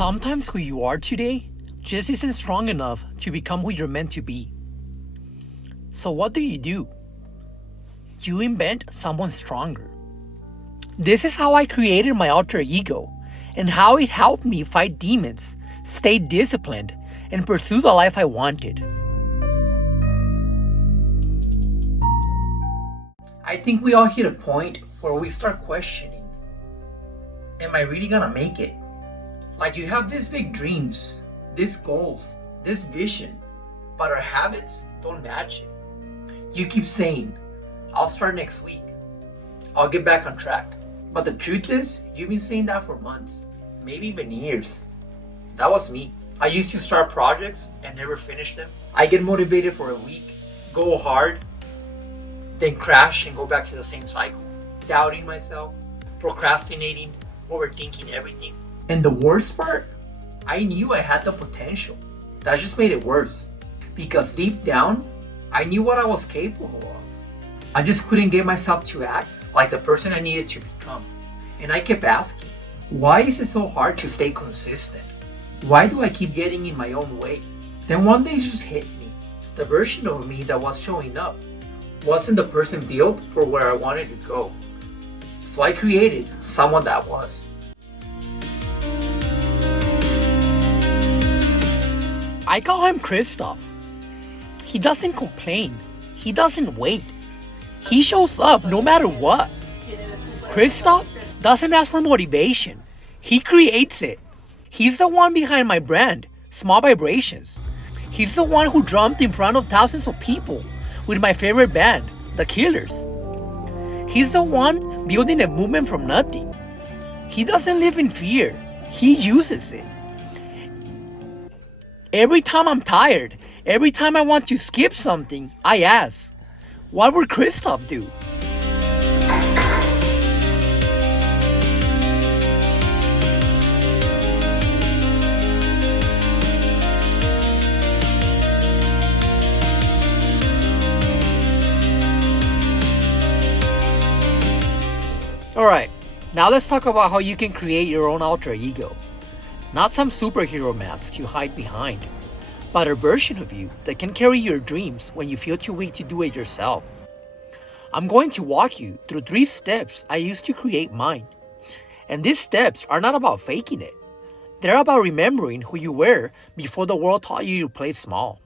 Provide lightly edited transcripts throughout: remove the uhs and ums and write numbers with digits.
Sometimes who you are today just isn't strong enough to become who you're meant to be. So what do? You invent someone stronger. This is how I created my alter ego and how it helped me fight demons, stay disciplined, and pursue the life I wanted. I think we all hit a point where we start questioning, am I really gonna make it? Like you have these big dreams, these goals, this vision, but our habits don't match it. You keep saying, I'll start next week. I'll get back on track. But the truth is, you've been saying that for months, maybe even years. That was me. I used to start projects and never finish them. I get motivated for a week, go hard, then crash and go back to the same cycle. Doubting myself, procrastinating, overthinking everything. And the worst part, I knew I had the potential. That just made it worse. Because deep down, I knew what I was capable of. I just couldn't get myself to act like the person I needed to become. And I kept asking, why is it so hard to stay consistent? Why do I keep getting in my own way? Then one day it just hit me. The version of me that was showing up wasn't the person built for where I wanted to go. So I created someone that was. I call him Christoph. He doesn't complain. He doesn't wait. He shows up no matter what. Christoph doesn't ask for motivation. He creates it. He's the one behind my brand, Small Vibrations. He's the one who drummed in front of thousands of people with my favorite band, The Killers. He's the one building a movement from nothing. He doesn't live in fear. He uses it. Every time I'm tired, every time I want to skip something, I ask, what would Christoph do? Alright, now let's talk about how you can create your own alter ego. Not some superhero mask you hide behind, but a version of you that can carry your dreams when you feel too weak to do it yourself. I'm going to walk you through 3 steps I used to create mine. And these steps are not about faking it. They're about remembering who you were before the world taught you to play small.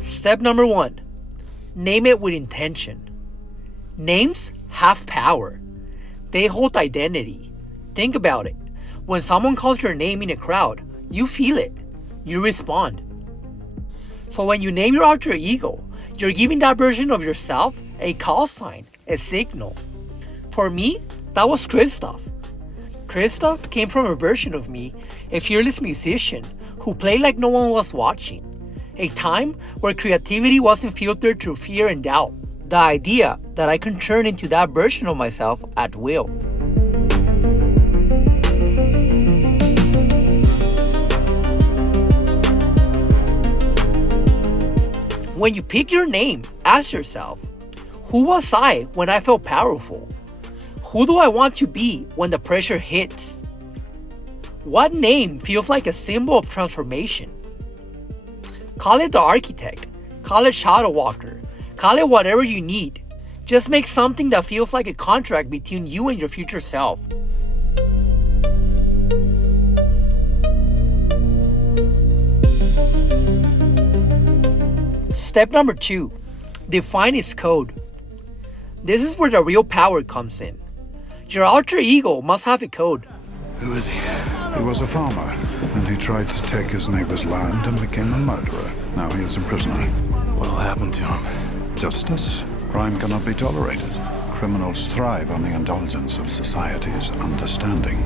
Step number 1. Name it with intention. Names have power. They hold identity. Think about it. When someone calls your name in a crowd, you feel it. You respond. So when you name your alter ego, you're giving that version of yourself a call sign, a signal. For me, that was Christoph. Christoph came from a version of me, a fearless musician who played like no one was watching. A time where creativity wasn't filtered through fear and doubt. The idea that I can turn into that version of myself at will. When you pick your name, ask yourself, who was I when I felt powerful? Who do I want to be when the pressure hits? What name feels like a symbol of transformation? Call it the architect, call it shadow walker, call it whatever you need. Just make something that feels like a contract between you and your future self. Step number 2. Define its code. This is where the real power comes in. Your alter ego must have a code. Who is he? He was a farmer, and he tried to take his neighbor's land and became a murderer. Now he is a prisoner. What'll happen to him? Justice? Crime cannot be tolerated. Criminals thrive on the indulgence of society's understanding.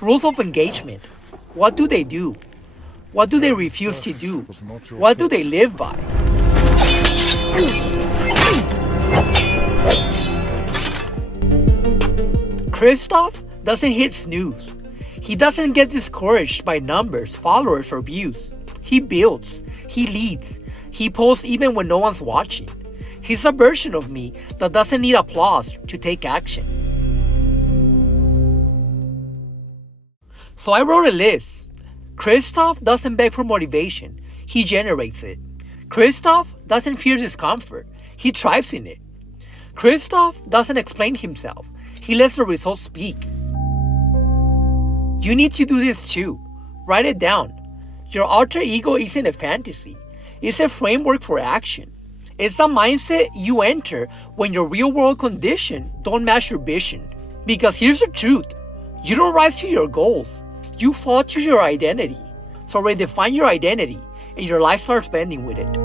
Rules of engagement. What do they do? What do they refuse to do? What do they live by? Christoph doesn't hit snooze. He doesn't get discouraged by numbers, followers, or views. He builds. He leads. He posts even when no one's watching. He's a version of me that doesn't need applause to take action. So I wrote a list. Christoph doesn't beg for motivation, he generates it. Christoph doesn't fear discomfort, he thrives in it. Christoph doesn't explain himself, he lets the results speak. You need to do this too. Write it down. Your alter ego isn't a fantasy, it's a framework for action. It's a mindset you enter when your real world condition don't match your vision. Because here's the truth, you don't rise to your goals, you fall to your identity. So redefine your identity and your life starts bending with it.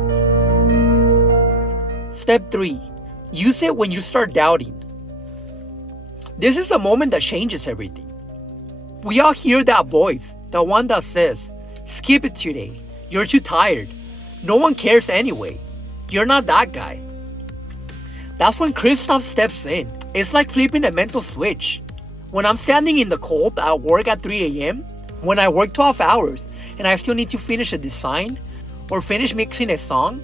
Step 3. Use it when you start doubting. This is the moment that changes everything. We all hear that voice, the one that says, skip it today, you're too tired, no one cares anyway, you're not that guy. That's when Christoph steps in. It's like flipping a mental switch. When I'm standing in the cold at work at 3 a.m., when I work 12 hours and I still need to finish a design or finish mixing a song,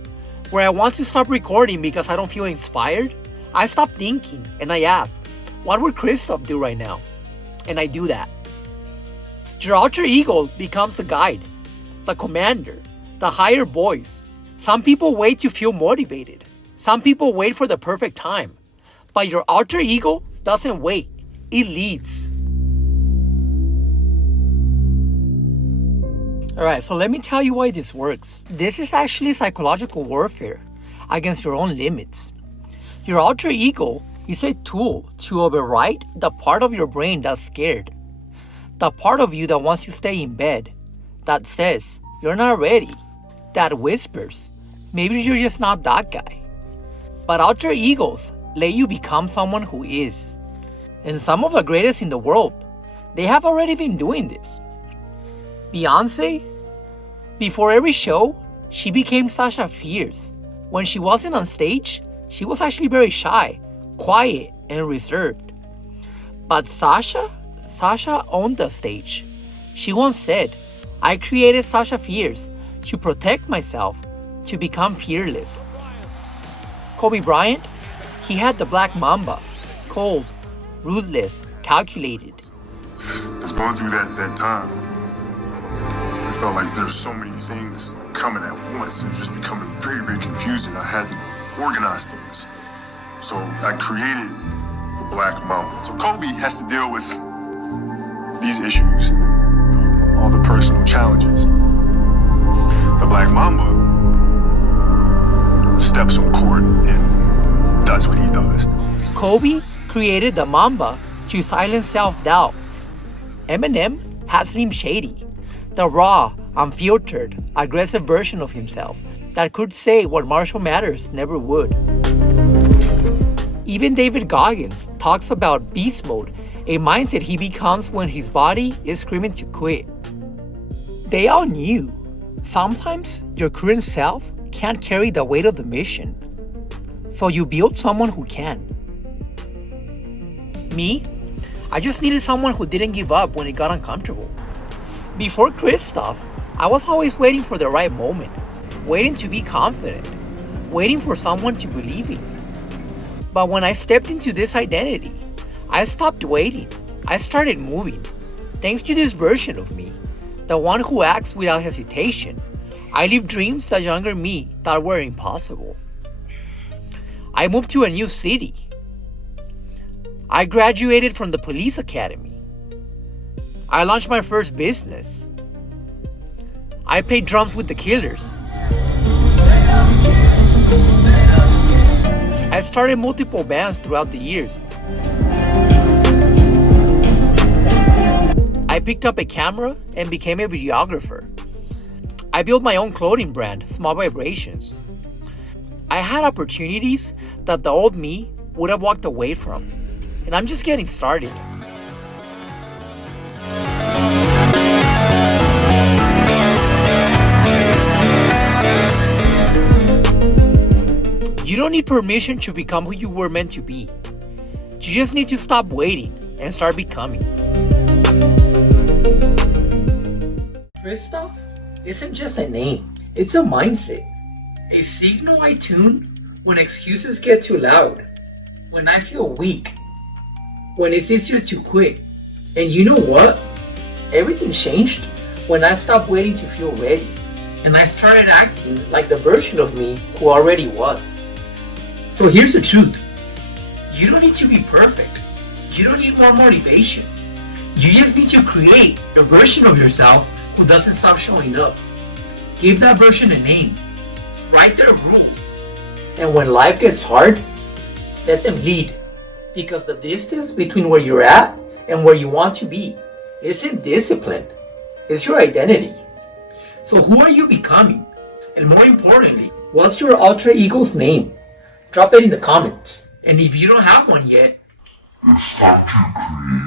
where I want to stop recording because I don't feel inspired, I stop thinking and I ask, what would Christoph do right now? And I do that. Your alter ego becomes the guide, the commander, the higher voice. Some people wait to feel motivated. Some people wait for the perfect time. But your alter ego doesn't wait, it leads. Alright, so let me tell you why this works. This is actually psychological warfare against your own limits. Your alter ego is a tool to override the part of your brain that's scared. The part of you that wants to stay in bed, that says you're not ready, that whispers, maybe you're just not that guy. But alter egos let you become someone who is. And some of the greatest in the world, they have already been doing this. Beyoncé, before every show, she became Sasha Fierce. When she wasn't on stage, she was actually very shy, quiet, and reserved. But Sasha owned the stage. She once said, I created Sasha Fierce to protect myself, to become fearless. Kobe Bryant, he had the black mamba, cold, ruthless, calculated. I was going through that time. I felt like there's so many things coming at once. It was just becoming very, very confusing. I had to organize things. So I created the Black Mamba. So Kobe has to deal with these issues, all the personal challenges. The Black Mamba steps on court and does what he does. Kobe created the Mamba to silence self-doubt. Eminem had Slim Shady, the raw, unfiltered, aggressive version of himself that could say what Marshall Mathers never would. Even David Goggins talks about beast mode, a mindset he becomes when his body is screaming to quit. They all knew. Sometimes your current self can't carry the weight of the mission. So you build someone who can. Me? I just needed someone who didn't give up when it got uncomfortable. Before Christoph, I was always waiting for the right moment, waiting to be confident, waiting for someone to believe in me. But when I stepped into this identity, I stopped waiting. I started moving. Thanks to this version of me, the one who acts without hesitation, I lived dreams that younger me thought were impossible. I moved to a new city. I graduated from the police academy. I launched my first business. I played drums with the Killers. I started multiple bands throughout the years. I picked up a camera and became a videographer. I built my own clothing brand, Small Vibrations. I had opportunities that the old me would have walked away from. And I'm just getting started. You don't need permission to become who you were meant to be. You just need to stop waiting and start becoming. Christoph isn't just a name, it's a mindset. A signal I tune when excuses get too loud, when I feel weak, when it's easier to quit. And you know what? Everything changed when I stopped waiting to feel ready, and I started acting like the version of me who already was. So here's the truth. You don't need to be perfect. You don't need more motivation. You just need to create a version of yourself who doesn't stop showing up. Give that version a name. Write their rules. And when life gets hard, let them lead. Because the distance between where you're at and where you want to be isn't discipline. It's your identity. So who are you becoming? And more importantly, what's your alter ego's name? Drop it in the comments. And if you don't have one yet, it's time to create.